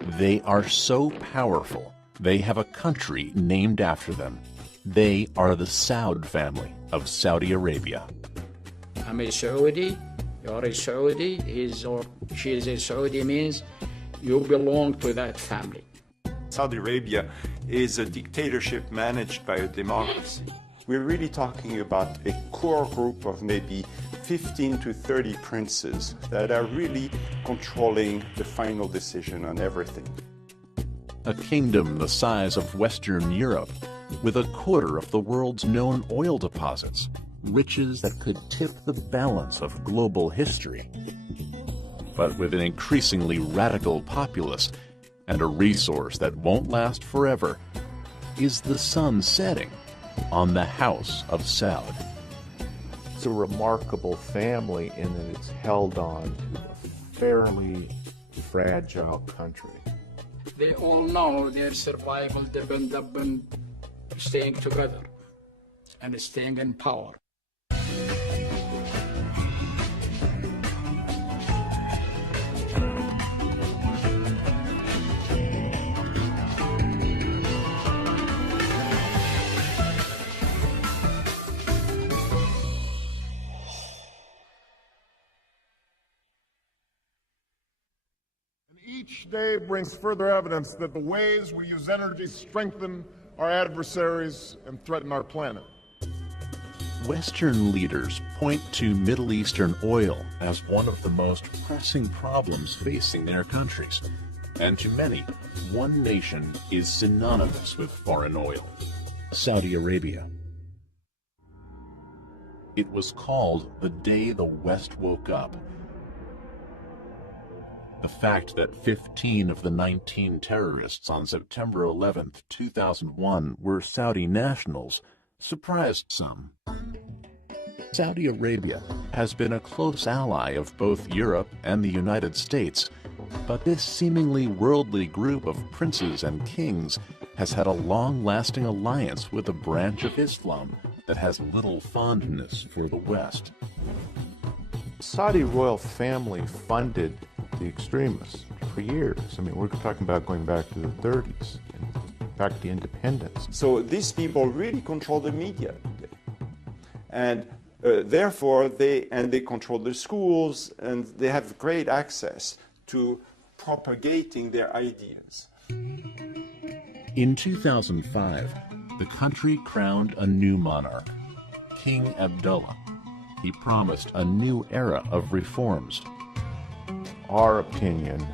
They are so powerful, they have a country named after them. They are the Saud family of Saudi Arabia. I'm a Saudi, you're a Saudi, he's or she is a Saudi means you belong to that family. Saudi Arabia is a dictatorship managed by a democracy. We're really talking about a core group of maybe 15 to 30 princes that are really controlling the final decision on everything. A kingdom the size of Western Europe, with a quarter of the world's known oil deposits, riches that could tip the balance of global history. But with an increasingly radical populace and a resource that won't last forever, is the sun setting on the House of Saud. It's a remarkable family in that it's held on to a fairly fragile country. They all know their survival depends upon staying together and staying in power. Each day brings further evidence that the ways we use energy strengthen our adversaries and threaten our planet. Western leaders point to Middle Eastern oil as one of the most pressing problems facing their countries. And to many, one nation is synonymous with foreign oil: Saudi Arabia. It was called the day the West woke up. The fact that 15 of the 19 terrorists on September 11, 2001 were Saudi nationals surprised some. Saudi Arabia has been a close ally of both Europe and the United States, but this seemingly worldly group of princes and kings has had a long-lasting alliance with a branch of Islam that has little fondness for the West. The Saudi royal family funded the extremists for years. I mean, we're talking about going back to the 30s, and back to independence. So these people really control the media today. And therefore, they control the schools, and they have great access to propagating their ideas. In 2005, the country crowned a new monarch, King Abdullah. He promised a new era of reforms. Our opinion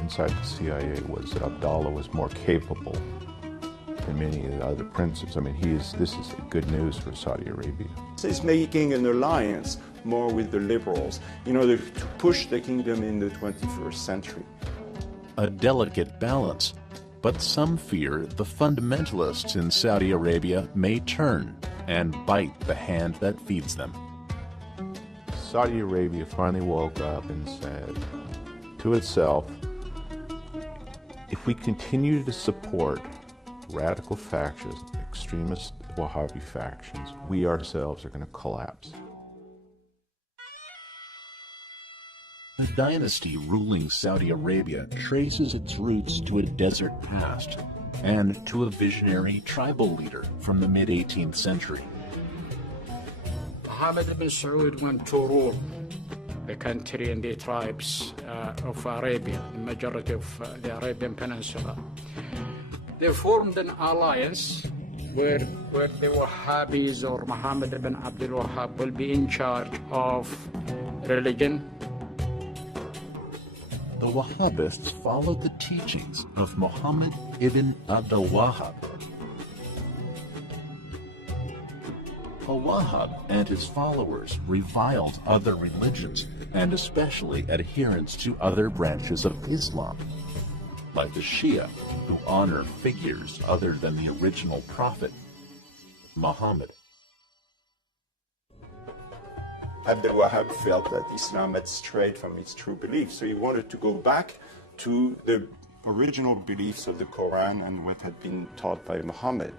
inside the CIA was that Abdullah was more capable than many of the other princes. I mean, this is good news for Saudi Arabia. He's making an alliance more with the liberals in order to push the kingdom in the 21st century. A delicate balance, but some fear the fundamentalists in Saudi Arabia may turn and bite the hand that feeds them. Saudi Arabia finally woke up and said to itself, if we continue to support radical factions, extremist Wahhabi factions, we ourselves are going to collapse. The dynasty ruling Saudi Arabia traces its roots to a desert past and to a visionary tribal leader from the mid-18th century. Mohammed ibn Săud went to rule the country and the tribes of Arabia, the majority of the Arabian Peninsula. They formed an alliance where the Wahhabis or Muhammad ibn Abdul Wahhab will be in charge of religion. The Wahhabists followed the teachings of Muhammad ibn Abdul Wahhab. Al-Wahhab and his followers reviled other religions, and especially adherents to other branches of Islam, like the Shia, who honor figures other than the original prophet, Muhammad. Abdul Wahhab felt that Islam had strayed from its true beliefs, so he wanted to go back to the original beliefs of the Quran and what had been taught by Muhammad.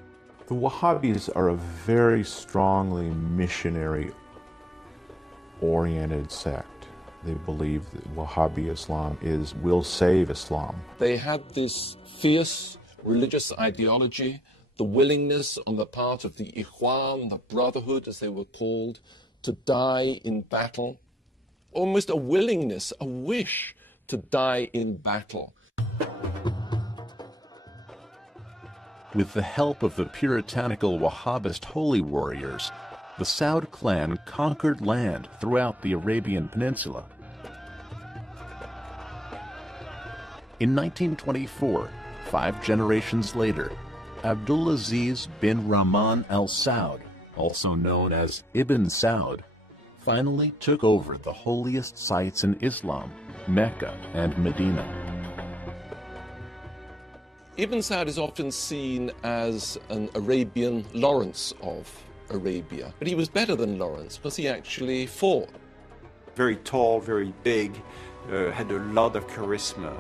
The Wahhabis are a very strongly missionary-oriented sect. They believe that Wahhabi Islam will save Islam. They had this fierce religious ideology, the willingness on the part of the Ikhwan, the Brotherhood as they were called, to die in battle, almost a willingness, a wish to die in battle. With the help of the puritanical Wahhabist holy warriors, the Saud clan conquered land throughout the Arabian Peninsula. In 1924, 5 generations later, Abdulaziz bin Rahman al Saud, also known as Ibn Saud, finally took over the holiest sites in Islam, Mecca and Medina. Ibn Saud is often seen as an Arabian Lawrence of Arabia, but he was better than Lawrence because he actually fought. Very tall, very big, had a lot of charisma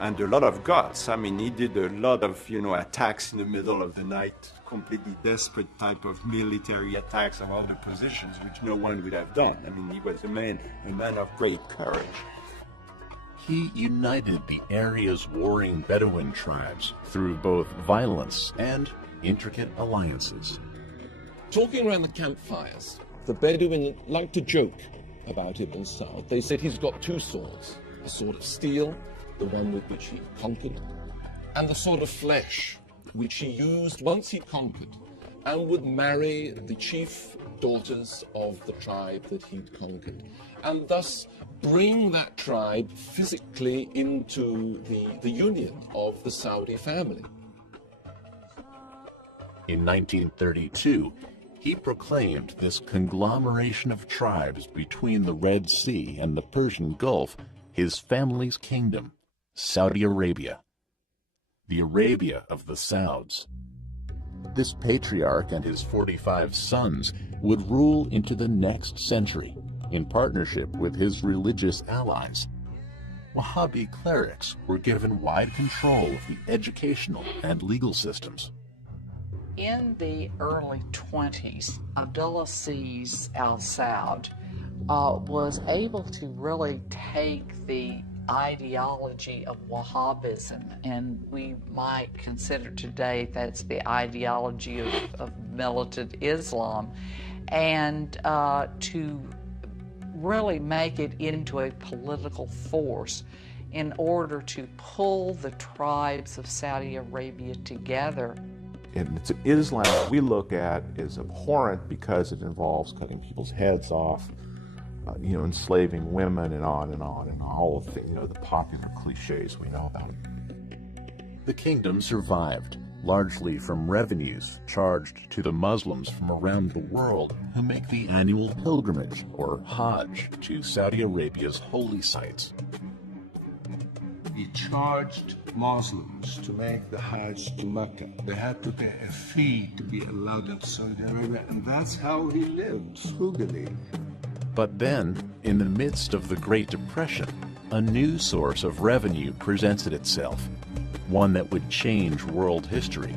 and a lot of guts. I mean, he did a lot of, attacks in the middle of the night, completely desperate type of military attacks of other positions, which no one would have done. I mean, he was a man of great courage. He united the area's warring Bedouin tribes through both violence and intricate alliances. Talking around the campfires, the Bedouin liked to joke about Ibn Saud. They said he's got 2 swords, a sword of steel, the one with which he conquered, and the sword of flesh, which he used once he conquered, and would marry the chief daughters of the tribe that he'd conquered, and thus bring that tribe physically into the union of the Saudi family. In 1932, he proclaimed this conglomeration of tribes between the Red Sea and the Persian Gulf his family's kingdom, Saudi Arabia, the Arabia of the Sauds. This patriarch and his 45 sons would rule into the next century in partnership with his religious allies. Wahhabi clerics were given wide control of the educational and legal systems. In the early 20s, Abdulaziz al Saud was able to really take the ideology of Wahhabism, and we might consider today that's the ideology of militant Islam, and to really make it into a political force in order to pull the tribes of Saudi Arabia together. And it's an Islam that we look at as abhorrent because it involves cutting people's heads off, enslaving women, and on and on, and all of the popular cliches we know about it. The kingdom survived, largely from revenues charged to the Muslims from around the world who make the annual pilgrimage, or Hajj, to Saudi Arabia's holy sites. He charged Muslims to make the Hajj to Mecca. They had to pay a fee to be allowed into Saudi Arabia, and that's how he lived, frugally. But then, in the midst of the Great Depression, a new source of revenue presented itself, one that would change world history.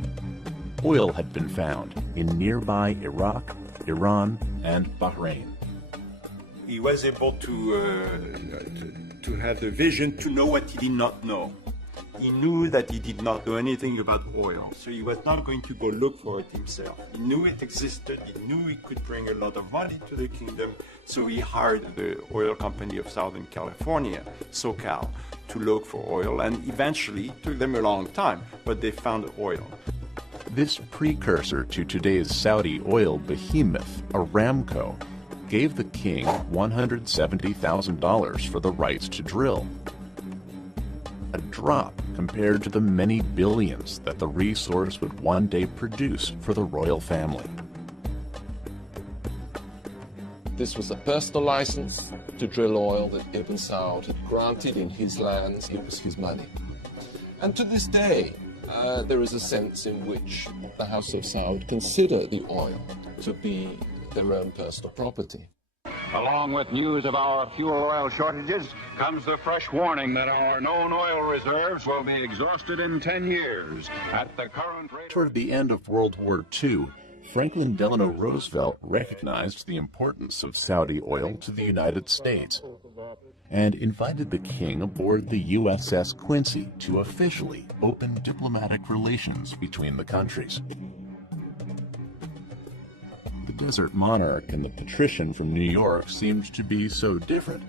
Oil had been found in nearby Iraq, Iran, and Bahrain. He was able to have the vision to know what he did not know. He knew that he did not know anything about oil, so he was not going to go look for it himself. He knew it existed, he knew it could bring a lot of money to the kingdom, so he hired the oil company of Southern California, SoCal, to look for oil, and eventually it took them a long time, but they found oil. This precursor to today's Saudi oil behemoth, Aramco, gave the king $170,000 for the rights to drill. A drop compared to the many billions that the resource would one day produce for the royal family. This was a personal license to drill oil that Ibn Saud had granted in his lands. It was his money. And to this day, there is a sense in which the House of Saud consider the oil to be their own personal property. Along with news of our fuel oil shortages comes the fresh warning that our known oil reserves will be exhausted in 10 years. At the current rate... Toward the end of World War II, Franklin Delano Roosevelt recognized the importance of Saudi oil to the United States and invited the king aboard the USS Quincy to officially open diplomatic relations between the countries. The desert monarch and the patrician from New York seemed to be so different,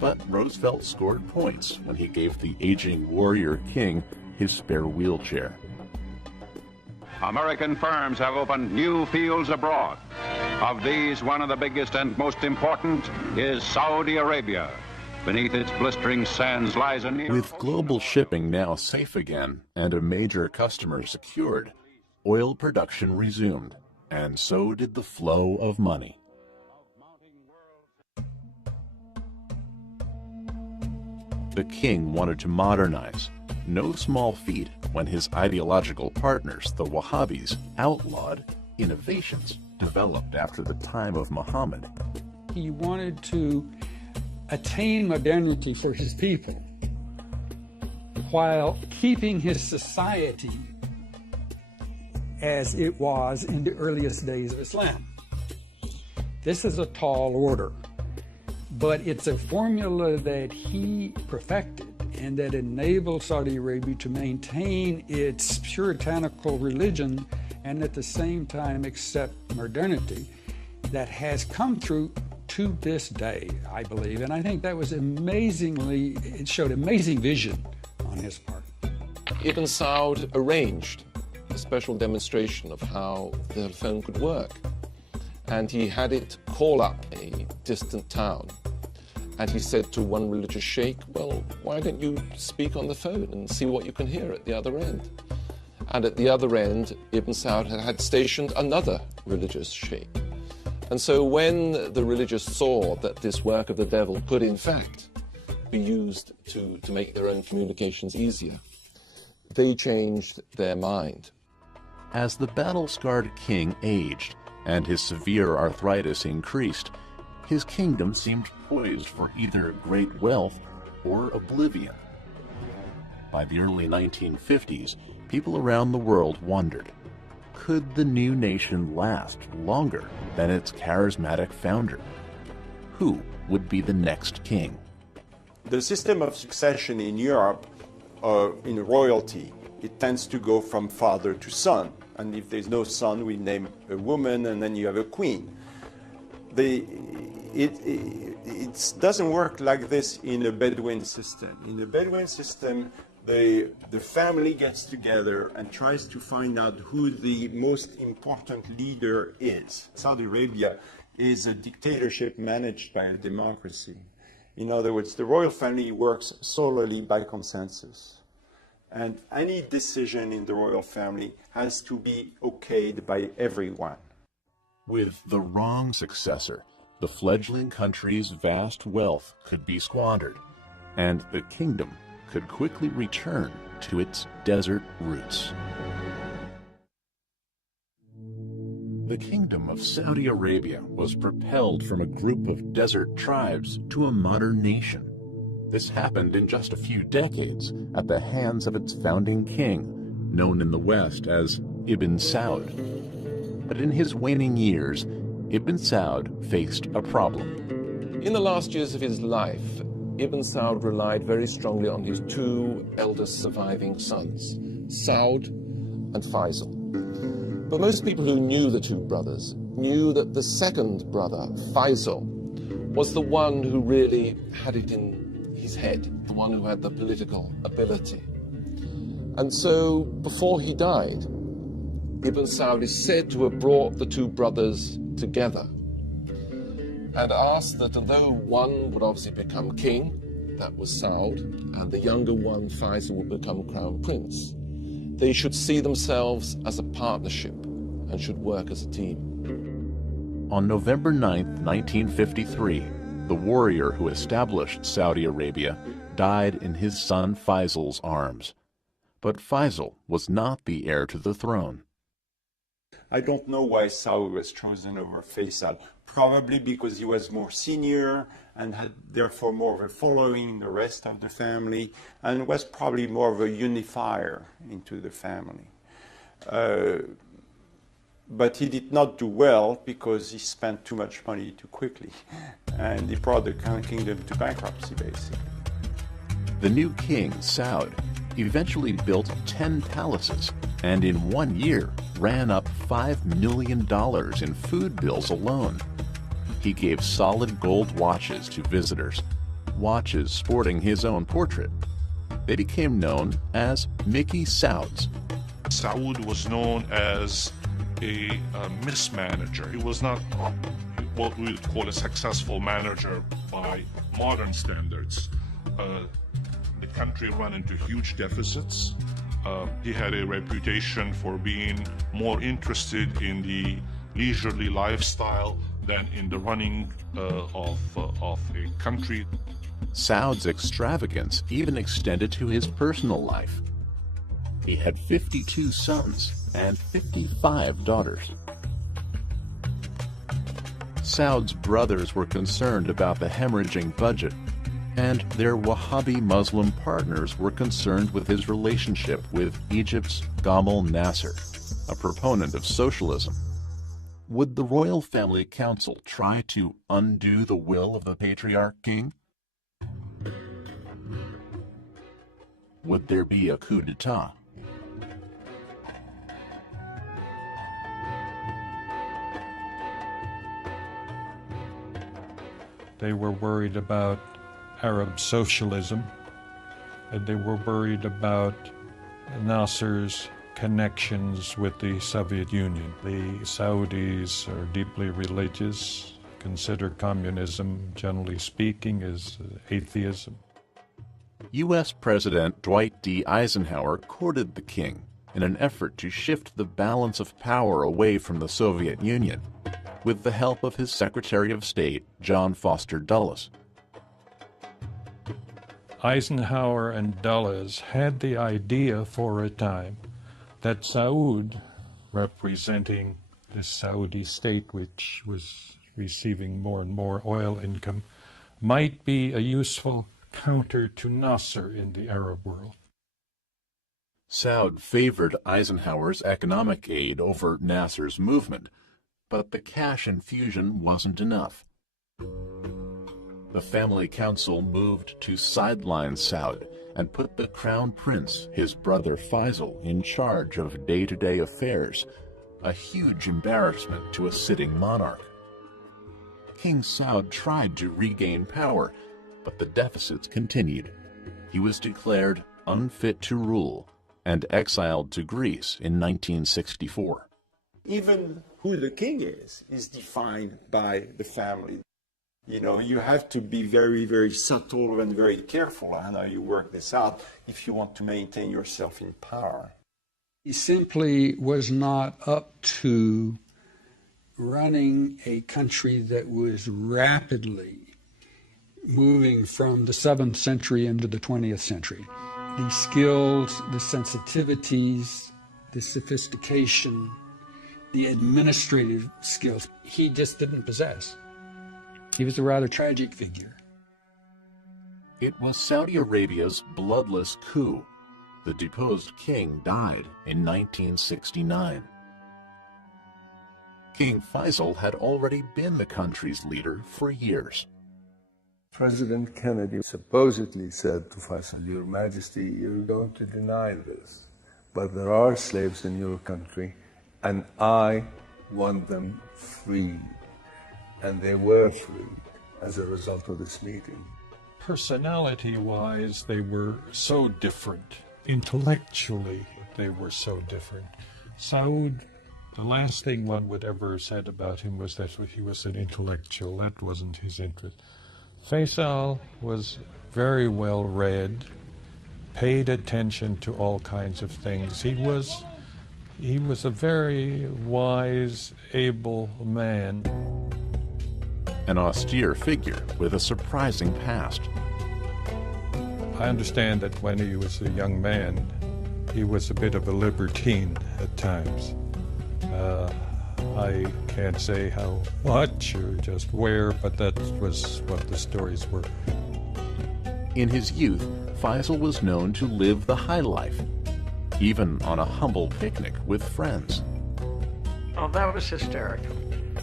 but Roosevelt scored points when he gave the aging warrior king his spare wheelchair. American firms have opened new fields abroad. Of these, one of the biggest and most important is Saudi Arabia. Beneath its blistering sands lies a near... With global shipping now safe again and a major customer secured, oil production resumed, and so did the flow of money. The king wanted to modernize. No small feat when his ideological partners, the Wahhabis, outlawed innovations developed after the time of Muhammad. He wanted to attain modernity for his people while keeping his society as it was in the earliest days of Islam. This is a tall order, but it's a formula that he perfected and that enabled Saudi Arabia to maintain its puritanical religion and at the same time accept modernity that has come through to this day, I believe. And I think that was it showed amazing vision on his part. Ibn Saud arranged a special demonstration of how the telephone could work. And he had it call up a distant town. And he said to one religious sheikh, well, why don't you speak on the phone and see what you can hear at the other end? And at the other end, Ibn Saud had stationed another religious sheikh. And so when the religious saw that this work of the devil could in fact be used to make their own communications easier, they changed their mind. As the battle-scarred king aged and his severe arthritis increased, his kingdom seemed poised for either great wealth or oblivion. By the early 1950s, people around the world wondered, could the new nation last longer than its charismatic founder? Who would be the next king? The system of succession in Europe, in royalty, it tends to go from father to son. And if there's no son, we name a woman, and then you have a queen. It doesn't work like this in a Bedouin system. In a Bedouin system, the family gets together and tries to find out who the most important leader is. Saudi Arabia is a dictatorship managed by a democracy. In other words, the royal family works solely by consensus. And any decision in the royal family has to be okayed by everyone. With the wrong successor, the fledgling country's vast wealth could be squandered, and the kingdom could quickly return to its desert roots. The kingdom of Saudi Arabia was propelled from a group of desert tribes to a modern nation. This happened in just a few decades at the hands of its founding king, known in the West as Ibn Saud. But in his waning years, Ibn Saud faced a problem. In the last years of his life, Ibn Saud relied very strongly on his two eldest surviving sons, Saud and Faisal. But most people who knew the two brothers knew that the second brother, Faisal, was the one who really had it in his head, the one who had the political ability. And so, before he died, Ibn Saud is said to have brought the two brothers together and asked that although one would obviously become king, that was Saud, and the younger one, Faisal, would become crown prince, they should see themselves as a partnership and should work as a team. On November 9th, 1953, the warrior who established Saudi Arabia died in his son Faisal's arms. But Faisal was not the heir to the throne. I don't know why Saud was chosen over Faisal. Probably because he was more senior and had therefore more of a following in the rest of the family, and was probably more of a unifier into the family. But he did not do well because he spent too much money too quickly, and he brought the kingdom to bankruptcy, basically. The new king, Saud, eventually built 10 palaces, and in 1 year ran up $5 million in food bills alone. He gave solid gold watches to visitors, watches sporting his own portrait. They became known as Mickey Sauds. Saud was known as a mismanager. He was not what we would call a successful manager by modern standards. The country ran into huge deficits. He had a reputation for being more interested in the leisurely lifestyle than in the running of a country. Saud's extravagance even extended to his personal life. He had 52 sons and 55 daughters. Saud's brothers were concerned about the hemorrhaging budget, and their Wahhabi Muslim partners were concerned with his relationship with Egypt's Gamal Nasser, a proponent of socialism. Would the royal family council try to undo the will of the patriarch king? Would there be a coup d'etat? They were worried about Arab socialism, and they were worried about Nasser's connections with the Soviet Union. The Saudis are deeply religious, consider communism, generally speaking, as atheism. U.S. President Dwight D. Eisenhower courted the king in an effort to shift the balance of power away from the Soviet Union, with the help of his Secretary of State, John Foster Dulles. Eisenhower and Dulles had the idea for a time that Saud, representing the Saudi state, which was receiving more and more oil income, might be a useful counter to Nasser in the Arab world. Saud favored Eisenhower's economic aid over Nasser's movement, but the cash infusion wasn't enough. The family council moved to sideline Saud and put the crown prince, his brother Faisal, in charge of day-to-day affairs, a huge embarrassment to a sitting monarch. King Saud tried to regain power, but the deficits continued. He was declared unfit to rule and exiled to Greece in 1964. Even who the king is defined by the family. You know, you have to be very, very subtle and very careful on how you work this out if you want to maintain yourself in power. He simply was not up to running a country that was rapidly moving from the 7th century into the 20th century. The skills, the sensitivities, the sophistication, the administrative skills, he just didn't possess. He was a rather tragic figure. It was Saudi Arabia's bloodless coup. The deposed king died in 1969. King Faisal had already been the country's leader for years. President Kennedy supposedly said to Faisal, "Your Majesty, you're going to deny this, but there are slaves in your country, and I want them free." And they were free as a result of this meeting. Personality-wise, they were so different. Intellectually, they were so different. Saud, the last thing one would ever have said about him was that he was an intellectual. That wasn't his interest. Faisal was very well read, paid attention to all kinds of things. He was a very wise, able man. An austere figure with a surprising past. I understand that when he was a young man, he was a bit of a libertine at times. I can't say how much or just where, but that was what the stories were. In his youth, Faisal was known to live the high life, even on a humble picnic with friends. Oh, that was hysterical.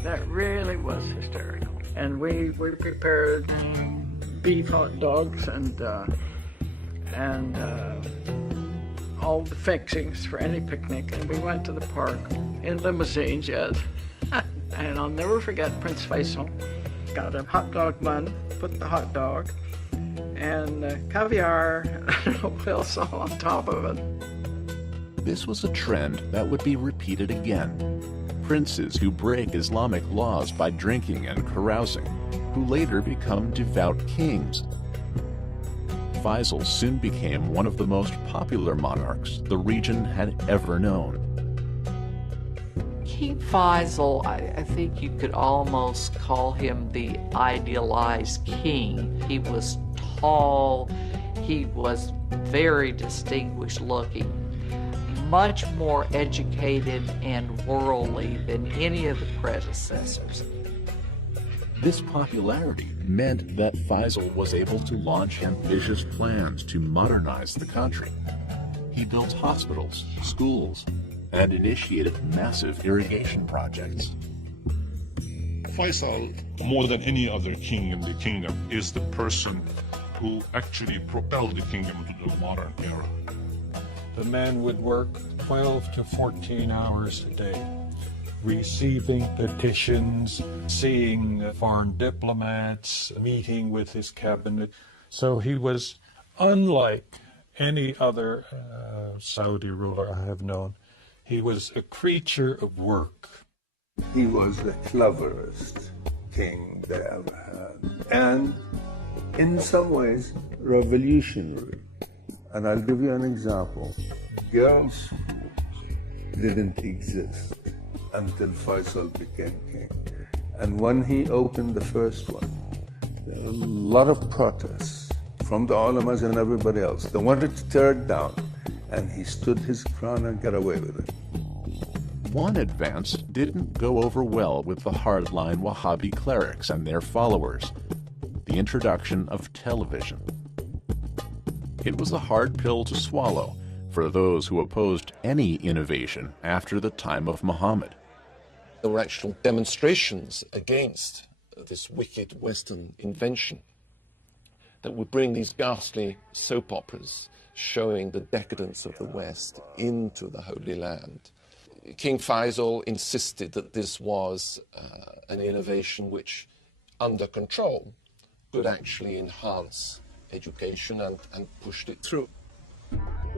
That really was hysterical. And we prepared beef hot dogs and all the fixings for any picnic. And we went to the park in limousines, yes. And I'll never forget Prince Faisal got a hot dog bun, put the hot dog, and caviar and what else all on top of it. This was a trend that would be repeated again. Princes who break Islamic laws by drinking and carousing, who later become devout kings. Faisal soon became one of the most popular monarchs the region had ever known. King Faisal, I think you could almost call him the idealized king. He was tall, he was very distinguished looking, much more educated and worldly than any of the predecessors. This popularity meant that Faisal was able to launch ambitious plans to modernize the country. He built hospitals, schools, and initiated massive irrigation projects. Faisal, more than any other king in the kingdom, is the person who actually propelled the kingdom to the modern era. The man would work 12 to 14 hours a day, receiving petitions, seeing foreign diplomats, meeting with his cabinet. So he was unlike any other Saudi ruler I have known. He was a creature of work. He was the cleverest king they ever had. And in some ways, revolutionary. And I'll give you an example. Girls' schools didn't exist until Faisal became king. And when he opened the first one, there were a lot of protests from the ulamas and everybody else. They wanted to tear it down, and he stood his ground and got away with it. One advance didn't go over well with the hardline Wahhabi clerics and their followers: the introduction of television. It was a hard pill to swallow for those who opposed any innovation after the time of Muhammad. There were actual demonstrations against this wicked Western invention that would bring these ghastly soap operas showing the decadence of the West into the Holy Land. King Faisal insisted that this was an innovation which, under control, could actually enhance education and pushed it through.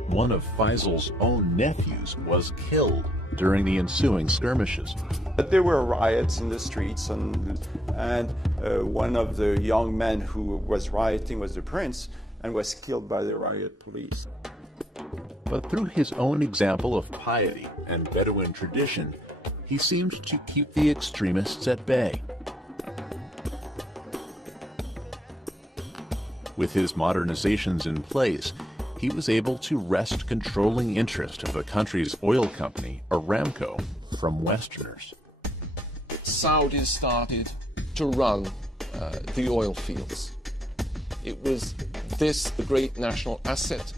One of Faisal's own nephews was killed during the ensuing skirmishes. But there were riots in the streets, and one of the young men who was rioting was the prince and was killed by the riot police. But through his own example of piety and Bedouin tradition, he seemed to keep the extremists at bay. With his modernizations in place, he was able to wrest controlling interest of the country's oil company, Aramco, from Westerners. Saudis started to run the oil fields. It was this, the great national asset,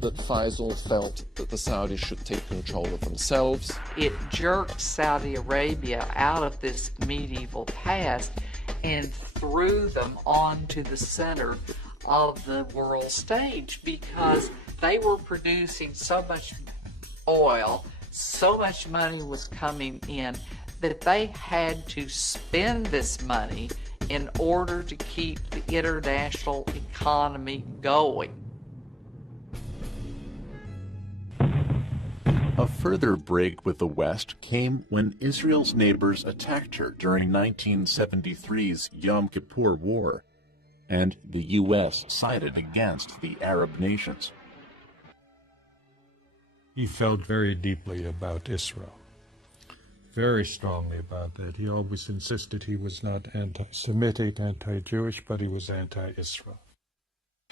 that Faisal felt that the Saudis should take control of themselves. It jerked Saudi Arabia out of this medieval past and threw them onto the center of the world stage, because they were producing so much oil, so much money was coming in, that they had to spend this money in order to keep the international economy going. A further break with the West came when Israel's neighbors attacked her during 1973's Yom Kippur War, and the U.S. sided against the Arab nations. He felt very deeply about Israel, very strongly about that. He always insisted he was not anti-Semitic, anti-Jewish, but he was anti-Israel.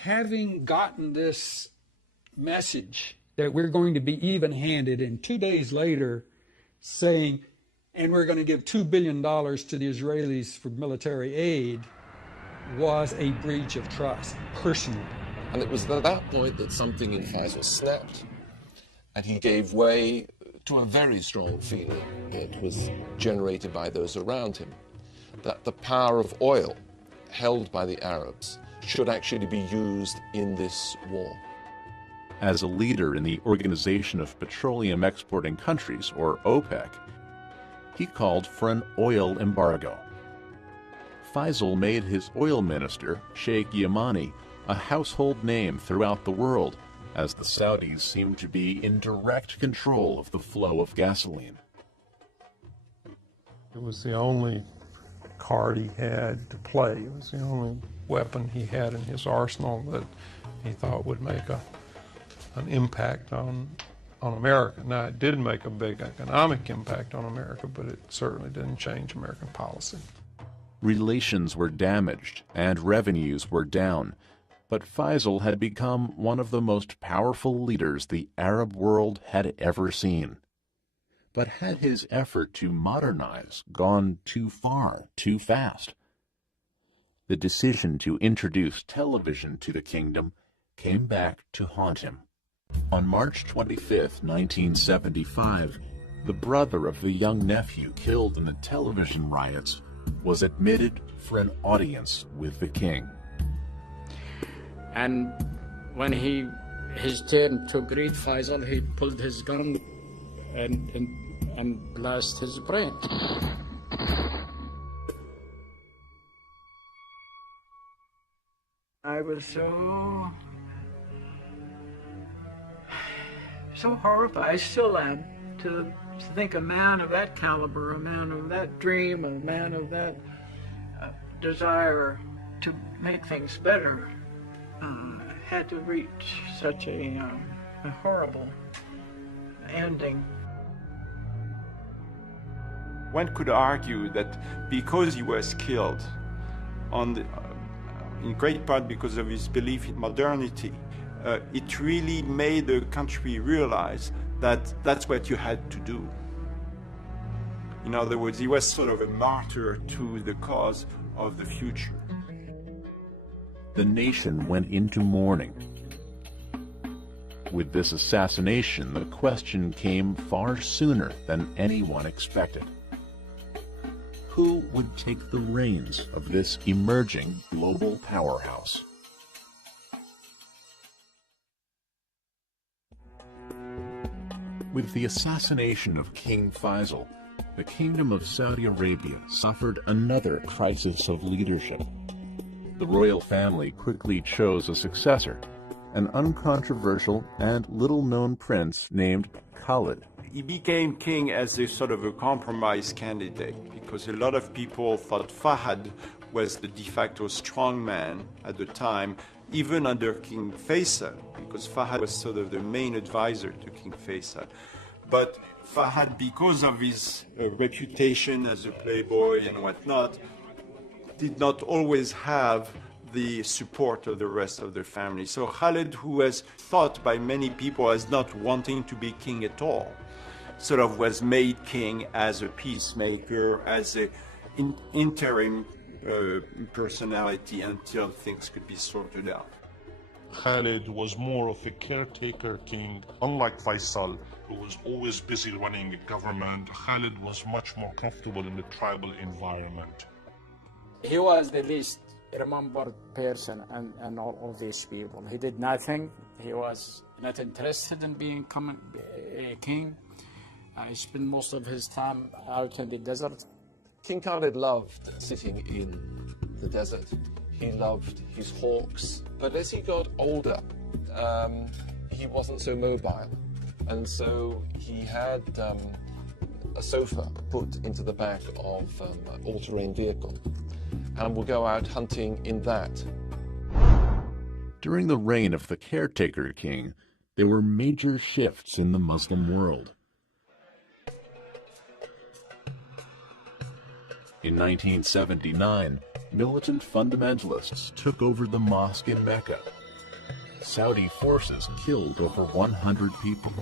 Having gotten this message that we're going to be even-handed, and 2 days later saying, and we're going to give $2 billion to the Israelis for military aid, was a breach of trust, personally. And it was at that point that something in Faisal snapped, and he gave way to a very strong feeling, it was generated by those around him, that the power of oil held by the Arabs should actually be used in this war. As a leader in the Organization of Petroleum Exporting Countries, or OPEC, he called for an oil embargo. Faisal made his oil minister, Sheikh Yamani, a household name throughout the world, as the Saudis seemed to be in direct control of the flow of gasoline. It was the only card he had to play. It was the only weapon he had in his arsenal that he thought would make an impact on America. Now, it did make a big economic impact on America, but it certainly didn't change American policy. Relations were damaged and revenues were down, but Faisal had become one of the most powerful leaders the Arab world had ever seen. But had his effort to modernize gone too far, too fast? The decision to introduce television to the kingdom came back to haunt him. On March 25, 1975, the brother of the young nephew killed in the television riots was admitted for an audience with the king. And when his turn to greet Faisal, he pulled his gun and blasted his brain. I was so horrified. I still am, to think a man of that caliber, a man of that dream, a man of that desire to make things better, had to reach such a horrible ending. One could argue that because he was killed, in great part because of his belief in modernity, it really made the country realize that that's what you had to do. In other words, he was sort of a martyr to the cause of the future. The nation went into mourning. With this assassination, the question came far sooner than anyone expected. Who would take the reins of this emerging global powerhouse? With the assassination of King Faisal, the Kingdom of Saudi Arabia suffered another crisis of leadership. The royal family quickly chose a successor, an uncontroversial and little-known prince named Khalid. He became king as a sort of a compromise candidate because a lot of people thought Fahd was the de facto strongman at the time, even under King Faisal, because Fahd was sort of the main advisor to King Faisal. But Fahd, because of his reputation as a playboy and whatnot, did not always have the support of the rest of the family. So Khalid, who was thought by many people as not wanting to be king at all, sort of was made king as a peacemaker, as an interim personality until things could be sorted out. Khalid was more of a caretaker king, unlike Faisal, who was always busy running a government. Khalid was much more comfortable in the tribal environment. He was the least remembered person and all of these people. He did nothing. He was not interested in becoming a king. He spent most of his time out in the desert. King Khalid loved sitting in the desert. He loved his hawks. But as he got older, he wasn't so mobile. And so he had a sofa put into the back of an all-terrain vehicle and would go out hunting in that. During the reign of the caretaker king, there were major shifts in the Muslim world. In 1979, militant fundamentalists took over the mosque in Mecca. Saudi forces killed over 100 people.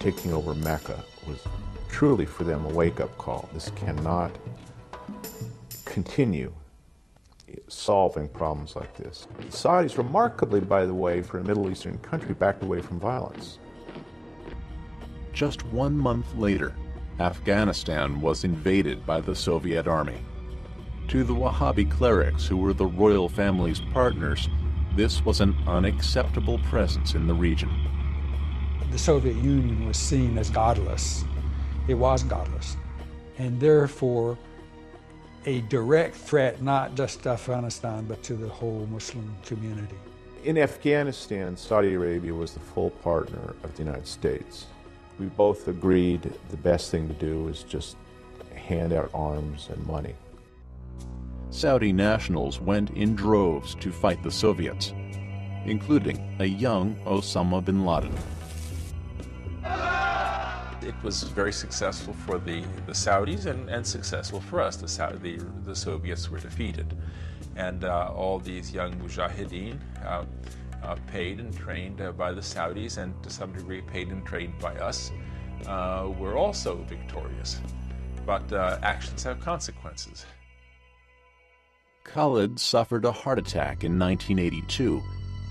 Taking over Mecca was truly for them a wake-up call. This cannot continue solving problems like this. The Saudis, remarkably, by the way, for a Middle Eastern country, backed away from violence. Just 1 month later, Afghanistan was invaded by the Soviet army. To the Wahhabi clerics, who were the royal family's partners, this was an unacceptable presence in the region. The Soviet Union was seen as godless. It was godless, and therefore a direct threat not just to Afghanistan but to the whole Muslim community. In Afghanistan, Saudi Arabia was the full partner of the United States. We both agreed the best thing to do is just hand out arms and money. Saudi nationals went in droves to fight the Soviets, including a young Osama bin Laden. It was very successful for the Saudis and successful for us. The Soviets were defeated. And all these young mujahideen, paid and trained by the Saudis and to some degree paid and trained by us, were also victorious. But actions have consequences. Khalid suffered a heart attack in 1982.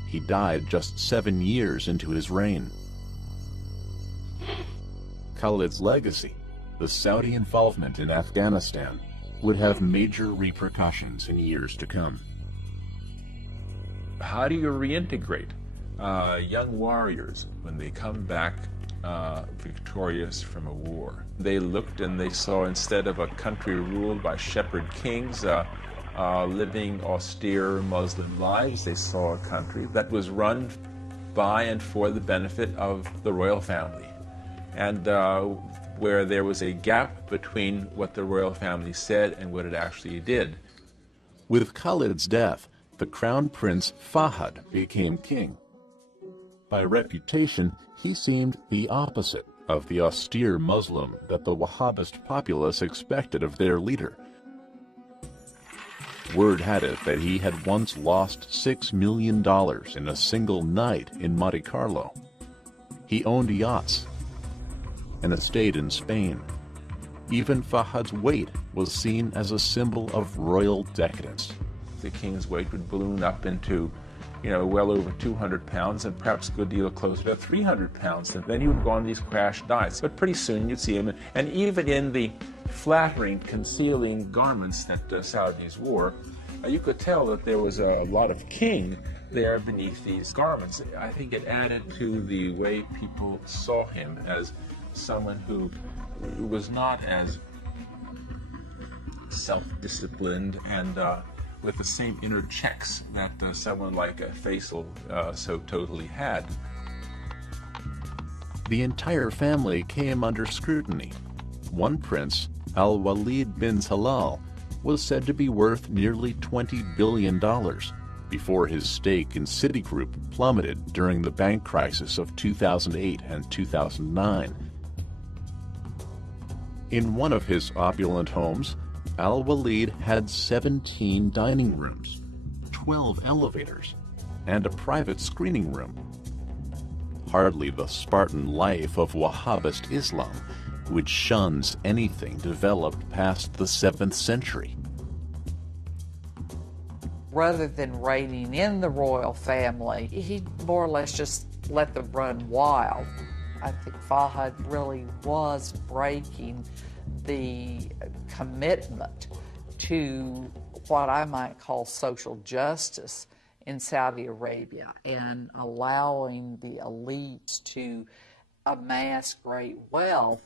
He died just 7 years into his reign. Khalid's legacy, the Saudi involvement in Afghanistan, would have major repercussions in years to come. How do you reintegrate young warriors when they come back victorious from a war? They looked and they saw, instead of a country ruled by shepherd kings living austere Muslim lives, they saw a country that was run by and for the benefit of the royal family, and where there was a gap between what the royal family said and what it actually did. With Khalid's death, the crown prince Fahd became king. By reputation, he seemed the opposite of the austere Muslim that the Wahhabist populace expected of their leader. Word had it that he had once lost $6 million in a single night in Monte Carlo. He owned yachts, an estate in Spain. Even Fahad's weight was seen as a symbol of royal decadence. The king's weight would balloon up into, well over 200 pounds and perhaps a good deal closer to 300 pounds. And then he would go on these crash diets. But pretty soon you'd see him, and even in the flattering, concealing garments that Saudis wore, you could tell that there was a lot of king there beneath these garments. I think it added to the way people saw him as someone who was not as self-disciplined and with the same inner checks that someone like Faisal so totally had. The entire family came under scrutiny. One prince, Al-Walid bin Talal, was said to be worth nearly $20 billion before his stake in Citigroup plummeted during the bank crisis of 2008 and 2009. In one of his opulent homes, Al-Walid had 17 dining rooms, 12 elevators, and a private screening room. Hardly the Spartan life of Wahhabist Islam, which shuns anything developed past the 7th century. Rather than reining in the royal family, he more or less just let them run wild. I think Fahd really was breaking the commitment to what I might call social justice in Saudi Arabia and allowing the elites to amass great wealth.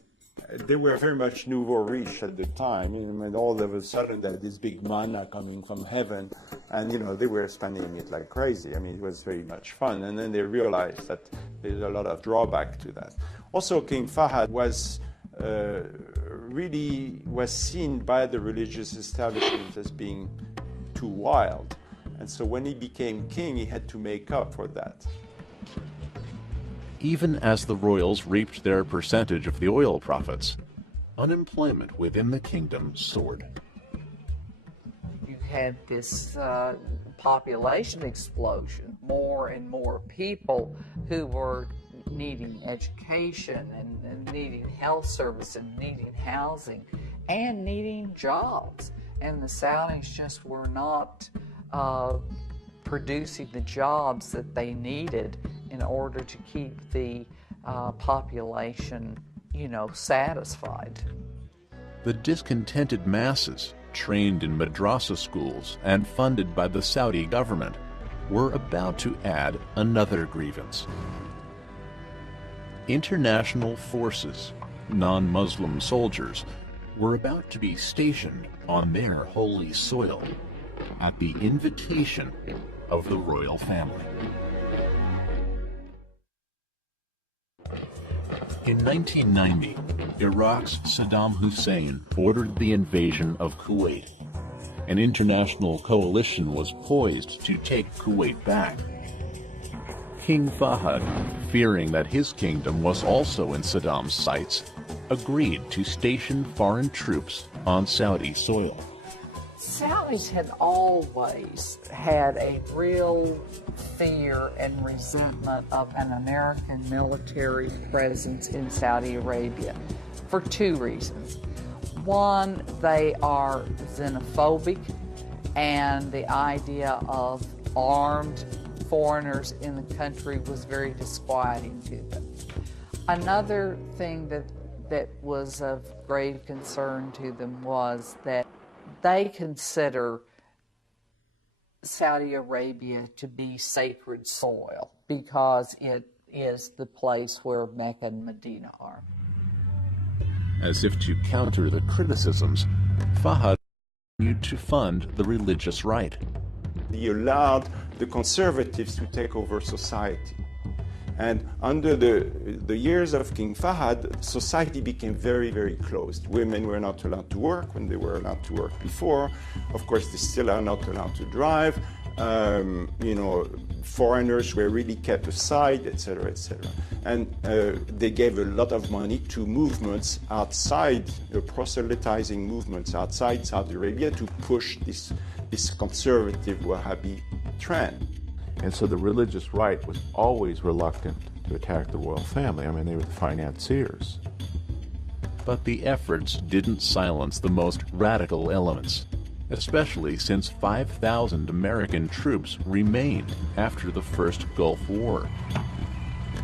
They were very much nouveau riche at the time. And all of a sudden, there this big manna coming from heaven, and they were spending it like crazy. It was very much fun. And then they realized that there's a lot of drawback to that. Also, King Fahd was really seen by the religious establishment as being too wild, and so when he became king, he had to make up for that. Even as the royals reaped their percentage of the oil profits, unemployment within the kingdom soared. You had this population explosion, more and more people who were needing education and needing health service and needing housing and needing jobs. And the Saudis just were not producing the jobs that they needed in order to keep the population satisfied. The discontented masses, trained in madrasa schools and funded by the Saudi government, were about to add another grievance. International forces, non-Muslim soldiers, were about to be stationed on their holy soil at the invitation of the royal family. In 1990, Iraq's Saddam Hussein ordered the invasion of Kuwait. An international coalition was poised to take Kuwait back. King Fahd, fearing that his kingdom was also in Saddam's sights, agreed to station foreign troops on Saudi soil. Saudis had always had a real fear and resentment of an American military presence in Saudi Arabia for two reasons. One, they are xenophobic, and the idea of armed foreigners in the country was very disquieting to them. Another thing that was of grave concern to them was that they consider Saudi Arabia to be sacred soil because it is the place where Mecca and Medina are. As if to counter the criticisms, Fahd continued to fund the religious right. He allowed the conservatives to take over society. And under the years of King Fahd, society became very, very closed. Women were not allowed to work when they were allowed to work before. Of course, they still are not allowed to drive. Foreigners were really kept aside, etc., etc. And they gave a lot of money to movements outside, proselytizing movements outside Saudi Arabia to push this conservative Wahhabi trend. And so the religious right was always reluctant to attack the royal family. I mean, they were the financiers. But the efforts didn't silence the most radical elements, especially since 5,000 American troops remained after the first Gulf War,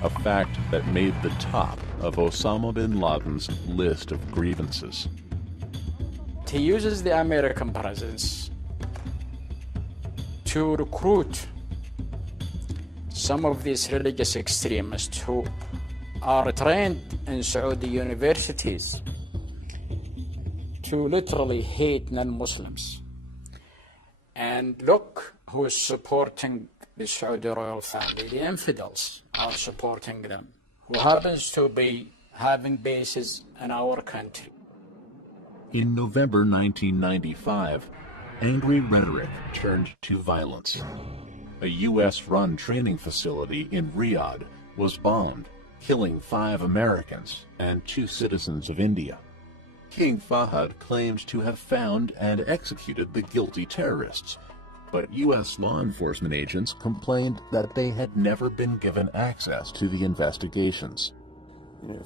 a fact that made the top of Osama bin Laden's list of grievances. He uses the American presence to recruit some of these religious extremists who are trained in Saudi universities to literally hate non-Muslims. And look who is supporting the Saudi royal family. The infidels are supporting them, who happens to be having bases in our country. In November 1995, angry rhetoric turned to violence. A U.S.-run training facility in Riyadh was bombed, killing 5 Americans and 2 citizens of India. King Fahd claimed to have found and executed the guilty terrorists, but U.S. law enforcement agents complained that they had never been given access to the investigations.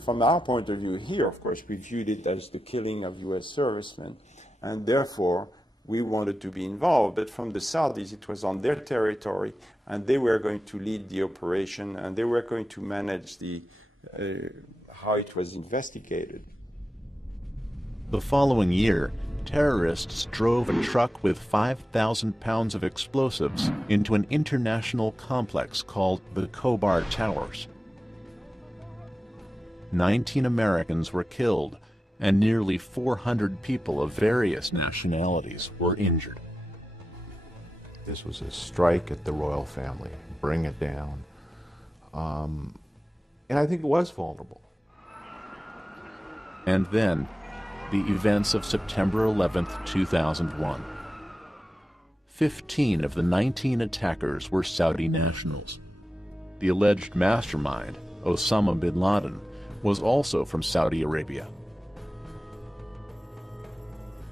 From our point of view here, of course, we viewed it as the killing of U.S. servicemen, and therefore we wanted to be involved. But from the Saudis, it was on their territory, and they were going to lead the operation, and they were going to manage how it was investigated. The following year, terrorists drove a truck with 5,000 pounds of explosives into an international complex called the Khobar Towers. 19 Americans were killed, and nearly 400 people of various nationalities were injured. This was a strike at the royal family, bring it down. And I think it was vulnerable. And then, the events of September 11th, 2001. 15 of the 19 attackers were Saudi nationals. The alleged mastermind, Osama bin Laden, was also from Saudi Arabia.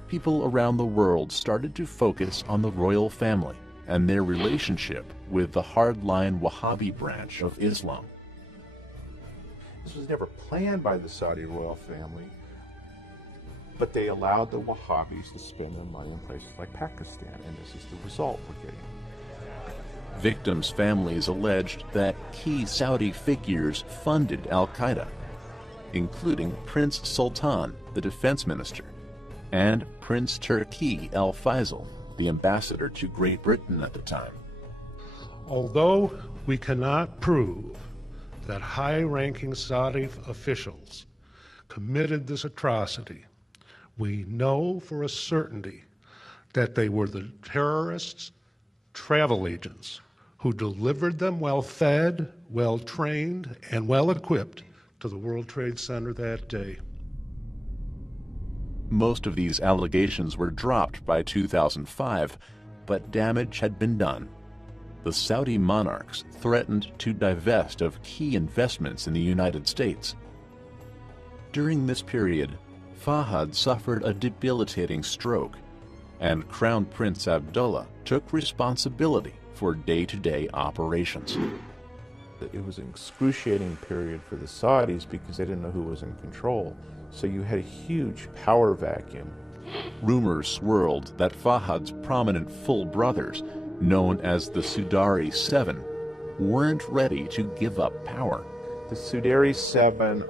People around the world started to focus on the royal family and their relationship with the hardline Wahhabi branch of Islam. This was never planned by the Saudi royal family, but they allowed the Wahhabis to spend their money in places like Pakistan, and this is the result we're getting. Victims' families alleged that key Saudi figures funded al-Qaeda. including Prince Sultan, the defense minister, and Prince Turki Al Faisal, the ambassador to Great Britain at the time. Although we cannot prove that high-ranking Saudi officials committed this atrocity, we know for a certainty that they were the terrorists, travel agents, who delivered them well-fed, well-trained, and well-equipped to the World Trade Center that day. Most of these allegations were dropped by 2005, but damage had been done. The Saudi monarchs threatened to divest of key investments in the United States. During this period, Fahd suffered a debilitating stroke, and Crown Prince Abdullah took responsibility for day-to-day operations. It was an excruciating period for the Saudis because they didn't know who was in control. So you had a huge power vacuum. Rumors swirled that Fahd's prominent full brothers, known as the Sudari Seven, weren't ready to give up power. The Sudari Seven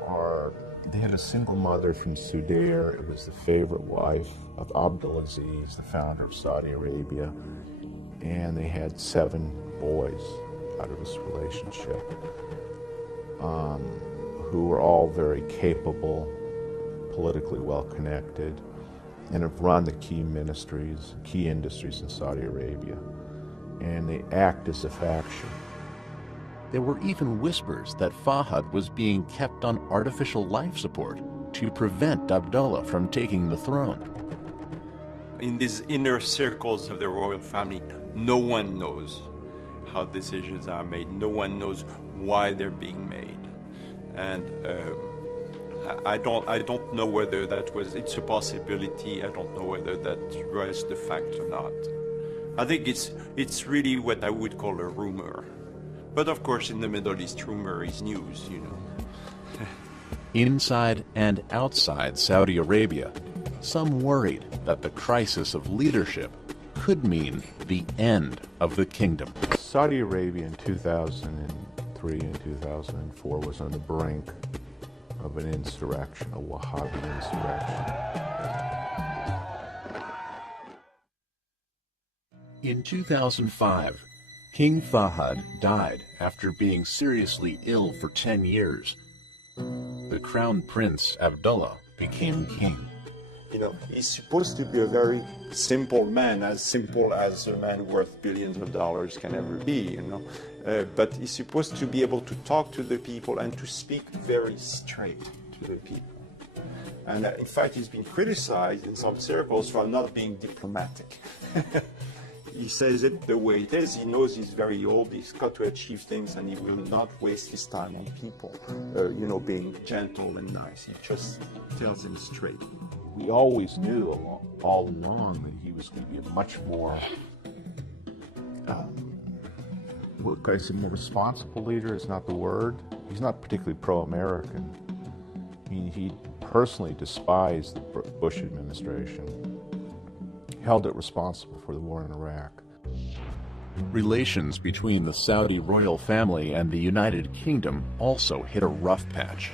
they had a single mother from Sudair. It was the favorite wife of Abdulaziz, the founder of Saudi Arabia, and they had 7 boys out of this relationship, who were all very capable, politically well-connected, and have run the key industries in Saudi Arabia, and they act as a faction. There were even whispers that Fahd was being kept on artificial life support to prevent Abdullah from taking the throne. In these inner circles of the royal family, no one knows how decisions are made. No one knows why they're being made. And I don't know whether it's a possibility. I don't know whether that was the fact or not. I think it's really what I would call a rumor. But of course, in the Middle East, rumor is news, you know. Inside and outside Saudi Arabia, some worried that the crisis of leadership could mean the end of the kingdom. Saudi Arabia in 2003 and 2004 was on the brink of an insurrection, a Wahhabi insurrection. In 2005, King Fahd died after being seriously ill for 10 years. The Crown Prince Abdullah became king. You know, he's supposed to be a very simple man, as simple as a man worth billions of dollars can ever be, you know. But he's supposed to be able to talk to the people and to speak very straight to the people. And in fact, he's been criticized in some circles for not being diplomatic. He says it the way it is. He knows he's very old, he's got to achieve things, and he will not waste his time on people, you know, being gentle and nice. He just tells them straight. We always knew all along that he was going to be a much more, what could I say, more responsible leader is not the word. He's not particularly pro-American. I mean, he personally despised the Bush administration, held it responsible for the war in Iraq. Relations between the Saudi royal family and the United Kingdom also hit a rough patch.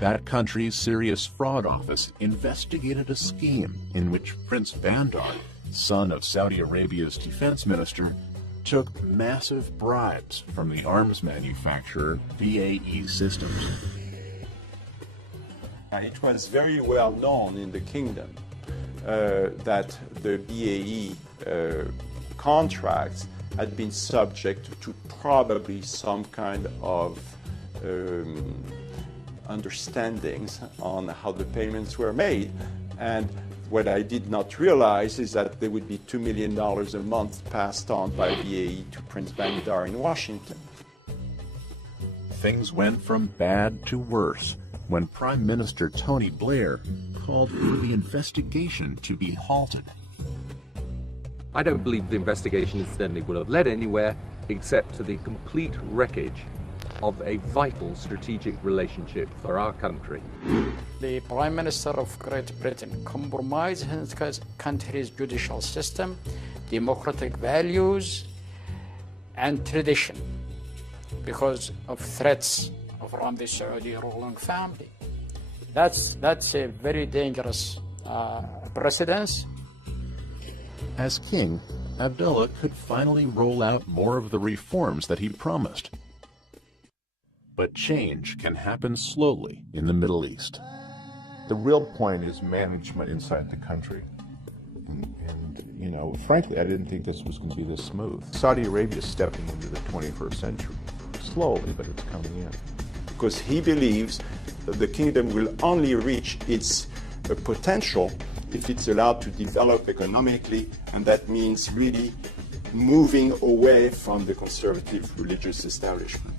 That country's serious fraud office investigated a scheme in which Prince Bandar, son of Saudi Arabia's defense minister, took massive bribes from the arms manufacturer BAE Systems. It was very well known in the kingdom that the BAE contracts had been subject to probably some kind of understandings on how the payments were made. And what I did not realize is that there would be $2 million a month passed on by BAE to Prince Bandar in Washington. Things went from bad to worse when Prime Minister Tony Blair called for the investigation to be halted. I don't believe the investigation incidentally will have led anywhere except to the complete wreckage of a vital strategic relationship for our country. The Prime Minister of Great Britain compromised his country's judicial system, democratic values, and tradition because of threats from the Saudi ruling family. That's a very dangerous precedence. As king, Abdullah could finally roll out more of the reforms that he promised. But change can happen slowly in the Middle East. The real point is management inside the country. And, you know, frankly, I didn't think this was going to be this smooth. Saudi Arabia is stepping into the 21st century. Slowly, but it's coming in. Because he believes that the kingdom will only reach its potential if it's allowed to develop economically, and that means really moving away from the conservative religious establishment.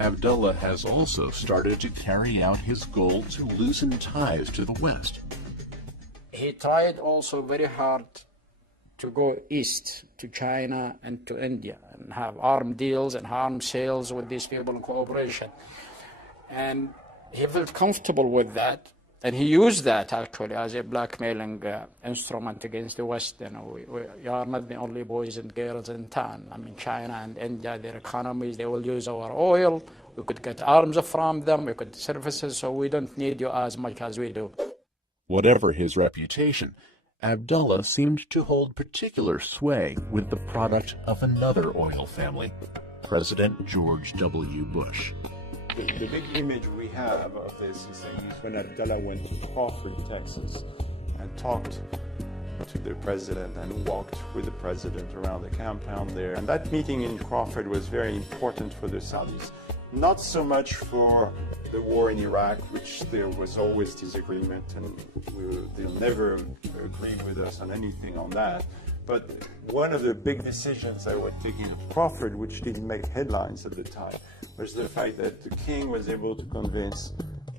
Abdullah has also started to carry out his goal to loosen ties to the West. He tried also very hard to go east to China and to India and have arms deals and arms sales with these people in cooperation. And he felt comfortable with that. And he used that actually as a blackmailing instrument against the West. You know, we are not the only boys and girls in town. I mean, China and India, their economies, they will use our oil. We could get arms from them, we could services, so we don't need you as much as we do. Whatever his reputation, Abdullah seemed to hold particular sway with the product of another oil family, President George W. Bush. The big image we have of this is when Abdullah went to Crawford, Texas, and talked to the president and walked with the president around the compound there. And that meeting in Crawford was very important for the Saudis. Not so much for the war in Iraq, which there was always disagreement, and they'll never agree with us on anything on that. But one of the big decisions that were taken at Crawford, which didn't make headlines at the time, was the fact that the king was able to convince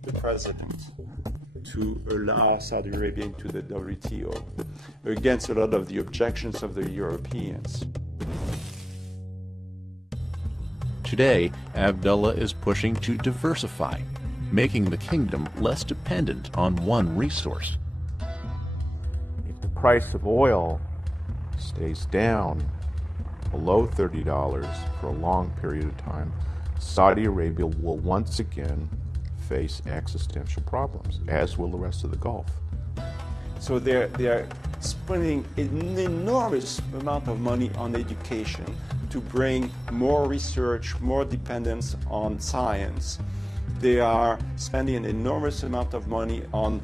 the president to allow Saudi Arabia into the WTO, against a lot of the objections of the Europeans. Today, Abdullah is pushing to diversify, making the kingdom less dependent on one resource. If the price of oil stays down below $30 for a long period of time, Saudi Arabia will once again face existential problems, as will the rest of the Gulf. So they're spending an enormous amount of money on education to bring more research, more dependence on science. They are spending an enormous amount of money on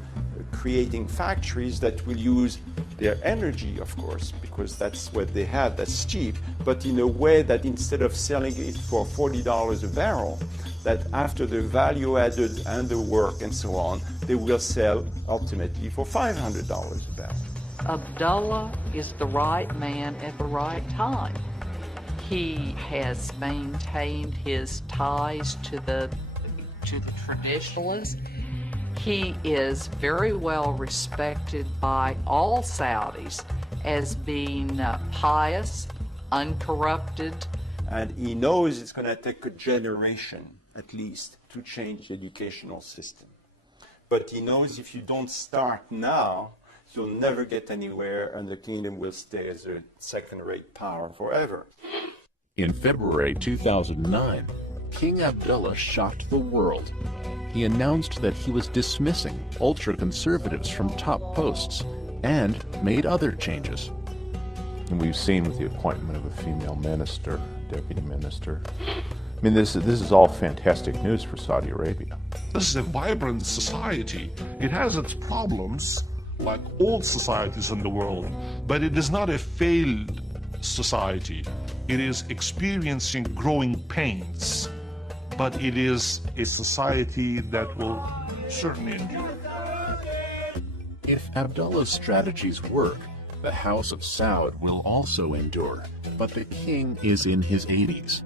creating factories that will use their energy, of course, because that's what they have, that's cheap, but in a way that instead of selling it for $40 a barrel, that after the value added and the work and so on, they will sell ultimately for $500 a barrel. Abdullah is the right man at the right time. He has maintained his ties to the traditionalists. He is very well respected by all Saudis as being pious, uncorrupted. And he knows it's going to take a generation, at least, to change the educational system. But he knows if you don't start now, you'll never get anywhere, and the kingdom will stay as a second-rate power forever. In February 2009, King Abdullah shocked the world. He announced that he was dismissing ultra-conservatives from top posts and made other changes. And we've seen with the appointment of a female minister, deputy minister. I mean, this is all fantastic news for Saudi Arabia. This is a vibrant society. It has its problems, like all societies in the world, but it is not a failed society. It is experiencing growing pains, but it is a society that will certainly endure. If Abdullah's strategies work, the House of Saud will also endure, but the king is in his 80s.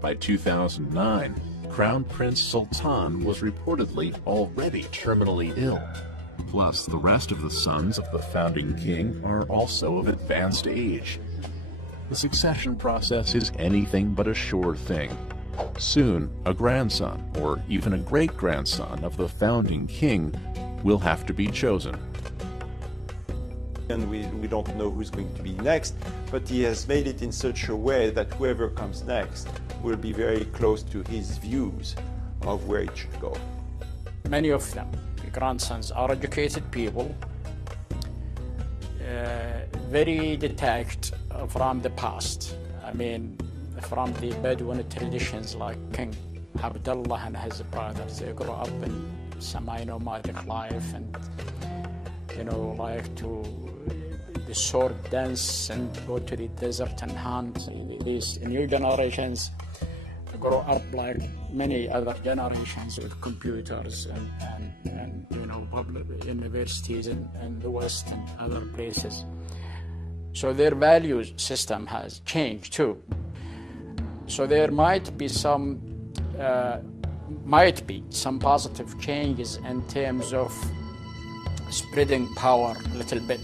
By 2009, Crown Prince Sultan was reportedly already terminally ill. Plus, the rest of the sons of the founding king are also of advanced age. The succession process is anything but a sure thing. Soon, a grandson, or even a great-grandson of the founding king, will have to be chosen. And we don't know who's going to be next, but he has made it in such a way that whoever comes next will be very close to his views of where it should go. many of them, the grandsons, are educated people, very detached from the past. I mean, from the Bedouin traditions like King Abdullah and his brothers. They grew up in semi-nomadic life and, like to the sword dance and go to the desert and hunt. These new generations grow up like many other generations with computers and public universities in the West and other places. So their value system has changed too. So there might be some positive changes in terms of spreading power a little bit,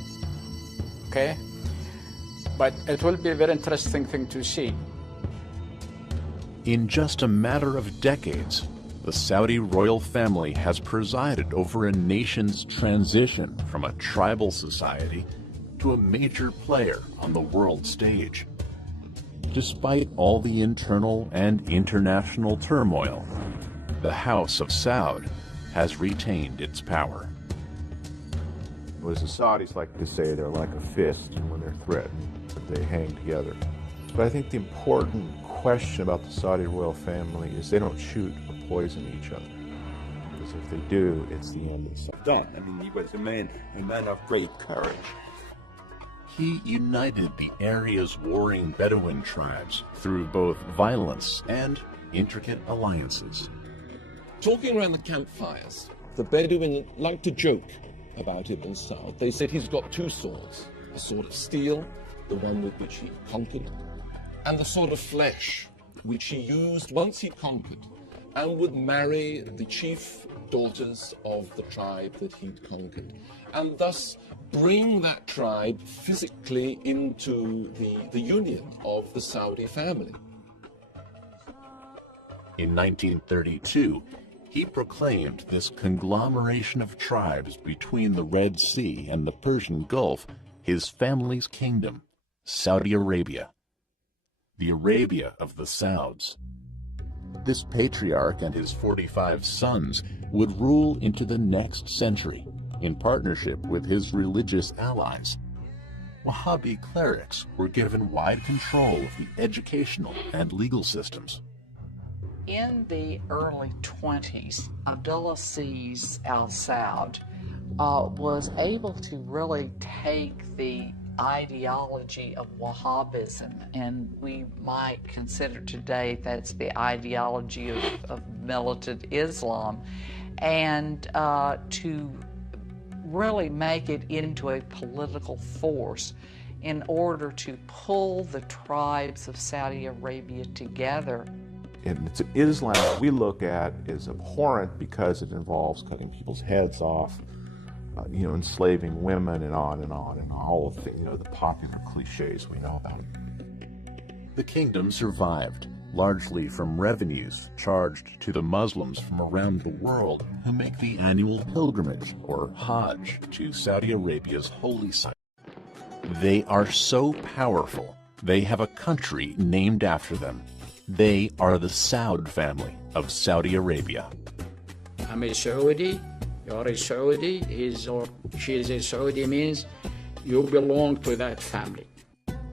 okay? But it will be a very interesting thing to see. In just a matter of decades, the Saudi royal family has presided over a nation's transition from a tribal society to a major player on the world stage. Despite all the internal and international turmoil, the House of Saud has retained its power. As the Saudis like to say, they're like a fist, and when they're threatened, they hang together. But I think the important question about the Saudi royal family is they don't shoot or poison each other. Because if they do, it's the end of the Saudi. Done. I mean, he was a man of great courage. He united the area's warring Bedouin tribes through both violence and intricate alliances. Talking around the campfires, the Bedouin like to joke about Ibn Saud. They said he's got two swords, the sword of steel, the one with which he conquered, and the sword of flesh, which he used once he conquered, and would marry the chief daughters of the tribe that he'd conquered, and thus bring that tribe physically into the union of the Saudi family. In 1932, he proclaimed this conglomeration of tribes between the Red Sea and the Persian Gulf his family's kingdom, Saudi Arabia, the Arabia of the Sauds. This patriarch and his 45 sons would rule into the next century in partnership with his religious allies. Wahhabi clerics were given wide control of the educational and legal systems. In the early 20s, Abdulaziz al-Saud was able to really take the ideology of Wahhabism, and we might consider today that's the ideology of militant Islam, and to really make it into a political force in order to pull the tribes of Saudi Arabia together. And it's an Islam that we look at as abhorrent because it involves cutting people's heads off, enslaving women, and on and on and on, all of the popular cliches we know about it. The kingdom survived, largely from revenues charged to the Muslims from around the world who make the annual pilgrimage, or Hajj, to Saudi Arabia's holy site. They are so powerful, they have a country named after them. They are the Saud family of Saudi Arabia. I'm a Saudi, you're a Saudi, she is a Saudi, means you belong to that family.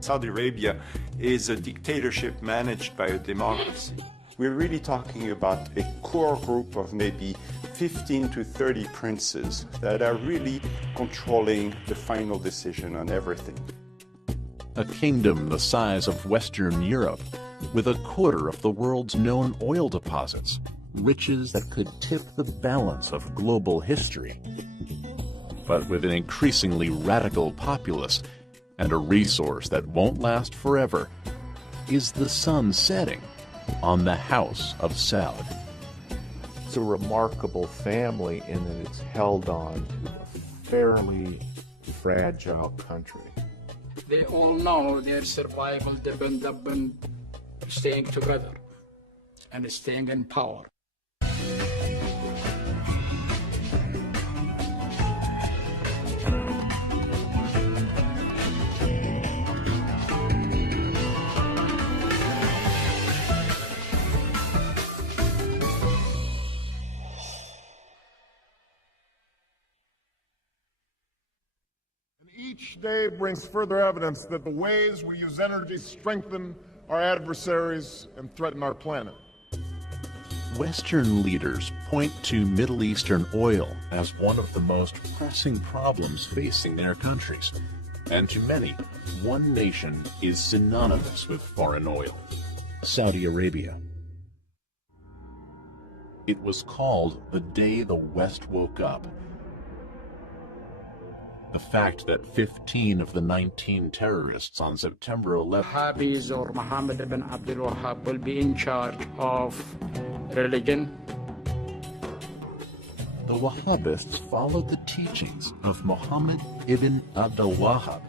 Saudi Arabia is a dictatorship managed by a democracy. We're really talking about a core group of maybe 15 to 30 princes that are really controlling the final decision on everything. A kingdom the size of Western Europe, with a quarter of the world's known oil deposits, riches that could tip the balance of global history. But with an increasingly radical populace and a resource that won't last forever, is the sun setting on the House of Saud. It's a remarkable family in that it's held on to a fairly fragile country. They all know their survival depends upon staying together and staying in power. Each day brings further evidence that the ways we use energy strengthen our adversaries and threaten our planet. Western leaders point to Middle Eastern oil as one of the most pressing problems facing their countries. And to many, one nation is synonymous with foreign oil: Saudi Arabia. It was called the day the West woke up. The fact that 15 of the 19 terrorists on September 11th Wahhabis or Muhammad ibn Abdul Wahhab will be in charge of religion. The Wahhabists followed the teachings of Muhammad ibn Abdul Wahhab.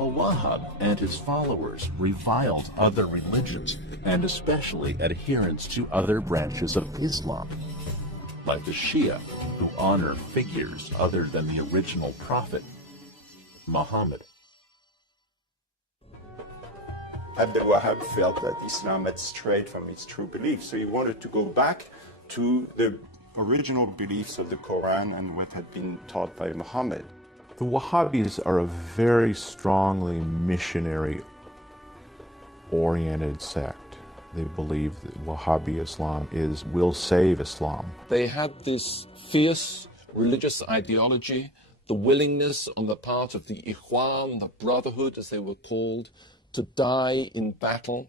Al-Wahhab and his followers reviled other religions, and especially adherents to other branches of Islam, like the Shia, who honor figures other than the original prophet, Muhammad. Abdul Wahhab felt that Islam had strayed from its true beliefs, so he wanted to go back to the original beliefs of the Quran and what had been taught by Muhammad. The Wahhabis are a very strongly missionary-oriented sect. They believe that Wahhabi Islam will save Islam. They had this fierce religious ideology, the willingness on the part of the Ikhwan, the Brotherhood as they were called, to die in battle.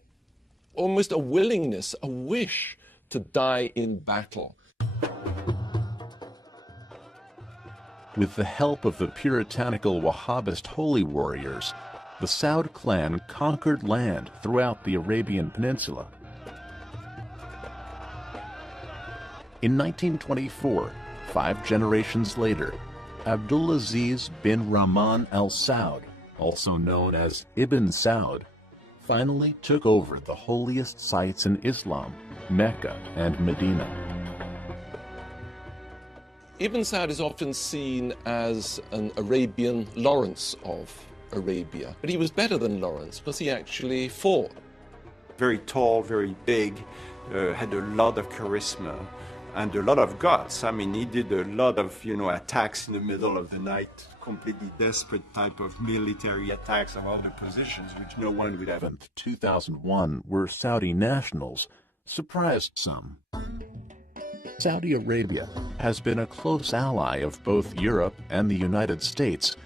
Almost a willingness, a wish to die in battle. With the help of the puritanical Wahhabist holy warriors, the Saud clan conquered land throughout the Arabian Peninsula. In 1924, 5 generations later, Abdulaziz bin Rahman al-Saud, also known as Ibn Saud, finally took over the holiest sites in Islam, Mecca and Medina. Ibn Saud is often seen as an Arabian Lawrence of Arabia, but he was better than Lawrence because he actually fought. Very tall, very big, had a lot of charisma and a lot of guts. I mean, he did a lot of, attacks in the middle of the night, completely desperate type of military attacks of other positions, which no one would have. 2001 were Saudi nationals, surprised some. Saudi Arabia has been a close ally of both Europe and the United States,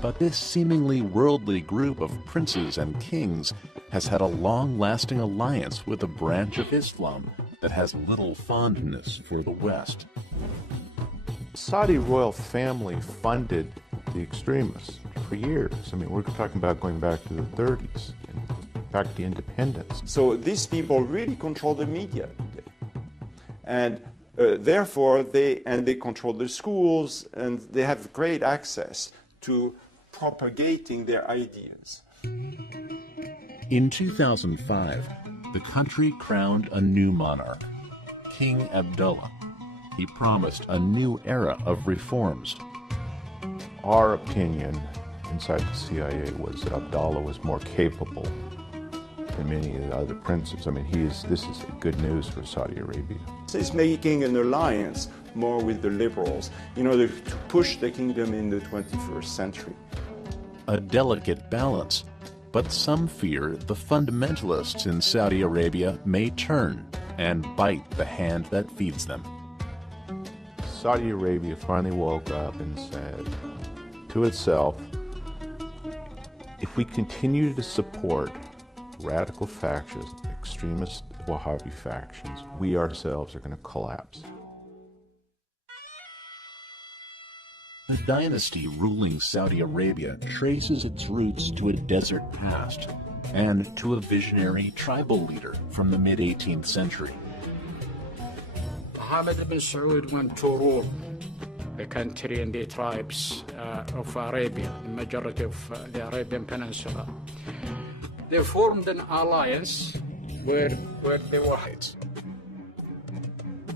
but this seemingly worldly group of princes and kings has had a long-lasting alliance with a branch of Islam that has little fondness for the West. Saudi royal family funded the extremists for years. I mean, we're talking about going back to the 30s, and back to independence. So these people really control the media today. And therefore, they control the schools, and they have great access to propagating their ideas. In 2005, the country crowned a new monarch, King Abdullah. He promised a new era of reforms. Our opinion inside the CIA was that Abdullah was more capable than many of the other princes. I mean, this is good news for Saudi Arabia. He's making an alliance more with the liberals in order to push the kingdom in the 21st century. A delicate balance, but some fear the fundamentalists in Saudi Arabia may turn and bite the hand that feeds them. Saudi Arabia finally woke up and said to itself, if we continue to support radical factions, extremist Wahhabi factions, we ourselves are going to collapse. The dynasty ruling Saudi Arabia traces its roots to a desert past and to a visionary tribal leader from the mid-18th century. Muhammad ibn Săud went to rule the country and the tribes of Arabia, the majority of the Arabian Peninsula. They formed an alliance where they were.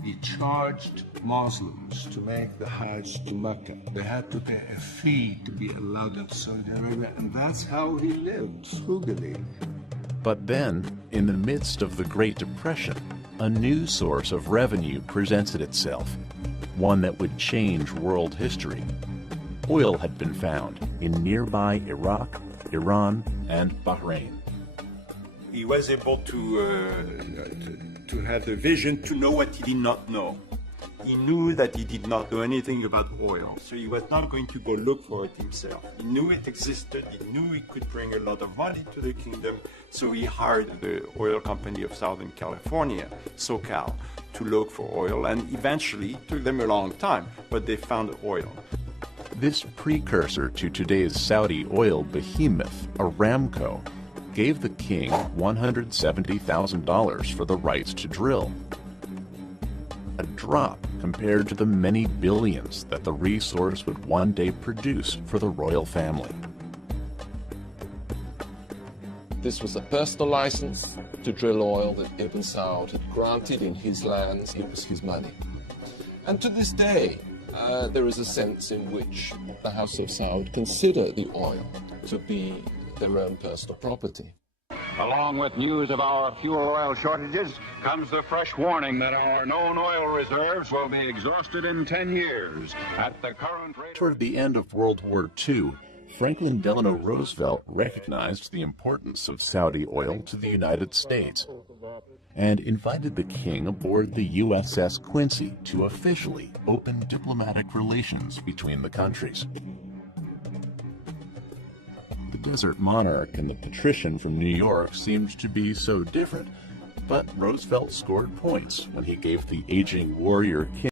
He charged Muslims to make the Hajj to Mecca. They had to pay a fee to be allowed into Saudi Arabia, and that's how he lived, frugally. But then, in the midst of the Great Depression, a new source of revenue presented itself: one that would change world history. Oil had been found in nearby Iraq, Iran, and Bahrain. He was able to have the vision to know what he did not know. He knew that he did not know anything about oil, so he was not going to go look for it himself. He knew it existed, he knew it could bring a lot of money to the kingdom, so he hired the oil company of Southern California, SoCal, to look for oil, and eventually it took them a long time, but they found oil. This precursor to today's Saudi oil behemoth, Aramco, gave the king $170,000 for the rights to drill. A drop compared to the many billions that the resource would one day produce for the royal family. This was a personal license to drill oil that Ibn Saud had granted in his lands. It was his money. And to this day, there is a sense in which the House of Saud consider the oil to be their own personal property. Along with news of our fuel oil shortages comes the fresh warning that our known oil reserves will be exhausted in 10 years at the current rate. Toward the end of World War II, Franklin Delano Roosevelt recognized the importance of Saudi oil to the United States and invited the king aboard the USS Quincy to officially open diplomatic relations between the countries. The desert monarch and the patrician from New York seemed to be so different, but Roosevelt scored points when he gave the aging warrior king